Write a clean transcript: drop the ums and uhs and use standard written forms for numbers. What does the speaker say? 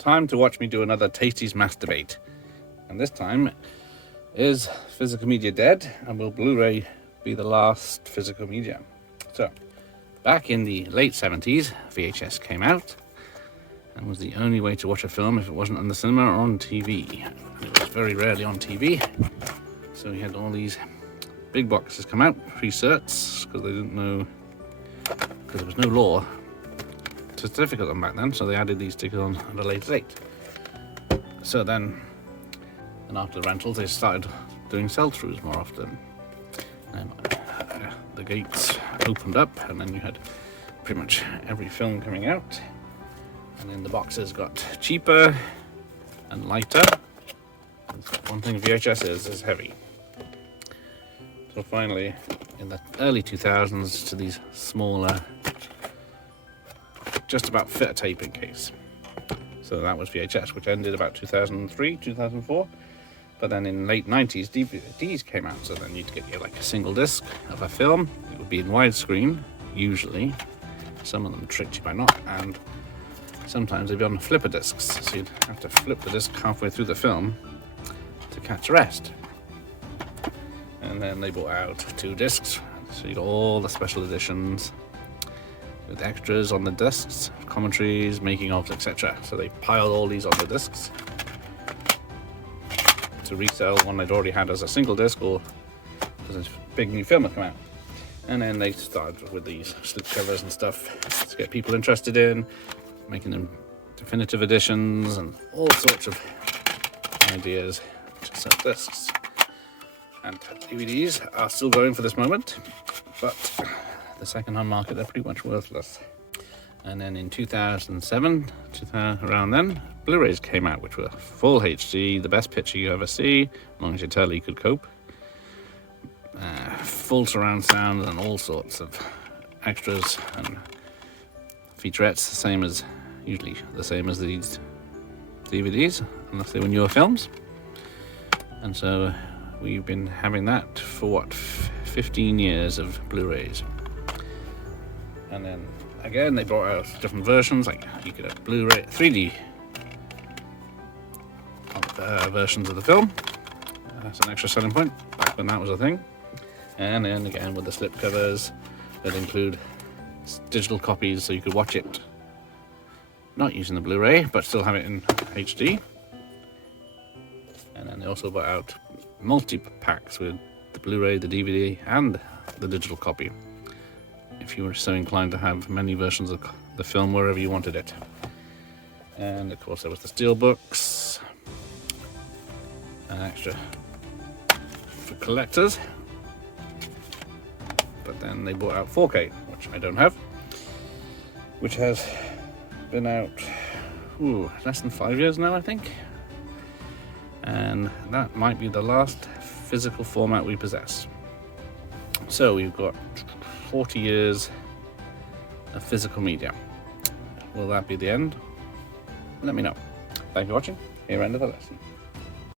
time to watch me do another Tasties Mass Debate. And this time, is physical media dead, and will Blu-ray be the last physical media? So, back in the late 70s, VHS came out, and was the only way to watch a film if it wasn't on the cinema or on TV. And it was very rarely on TV, so we had all these big boxes come out, pre-certs, because they didn't know, because there was no law to certificate them back then, so they added these stickers on at a later date. So then, and after the rentals, they started doing sell-throughs more often. And the gates opened up, and then you had pretty much every film coming out. And then the boxes got cheaper and lighter. One thing VHS is heavy. So finally, in the early 2000s, to these smaller, just about fit a taping case. So that was VHS, which ended about 2003, 2004. But then in late 90s, DVDs came out. So then you'd get like a single disc of a film. It would be in widescreen, usually. Some of them tricked you by not. And sometimes they'd be on flipper discs. So you'd have to flip the disc halfway through the film to catch the rest. And then they brought out 2 discs. So you got all the special editions with extras on the discs, commentaries, making ofs, etc. So they piled all these on the discs to resell one they'd already had as a single disc, or because a big new film had come out. And then they started with these slipcovers and stuff to get people interested in, making them definitive editions and all sorts of ideas to sell discs. And DVDs are still going for this moment, but the second-hand market, they're pretty much worthless. And then in 2007, around then, Blu-rays came out, which were full HD, the best picture you ever see, as long as your telly could cope. Full surround sound and all sorts of extras and featurettes, usually the same as these DVDs, unless they were newer films. And so we've been having that for 15 years of Blu-rays. And then again, they brought out different versions, like you could have Blu-ray 3D versions of the film. That's an extra selling point back when that was a thing. And then again with the slipcovers that include digital copies, so you could watch it not using the Blu-ray but still have it in HD. And then they also brought out multi-packs with the Blu-ray, the DVD and the digital copy, if you were so inclined to have many versions of the film wherever you wanted it. And of course there was the steelbooks, an extra for collectors. But then they brought out 4K, which I don't have, which has been out less than 5 years now, I think. And that might be the last physical format we possess. So we've got 40 years of physical media. Will that be the end? Let me know. Thank you for watching. Here, end of the lesson.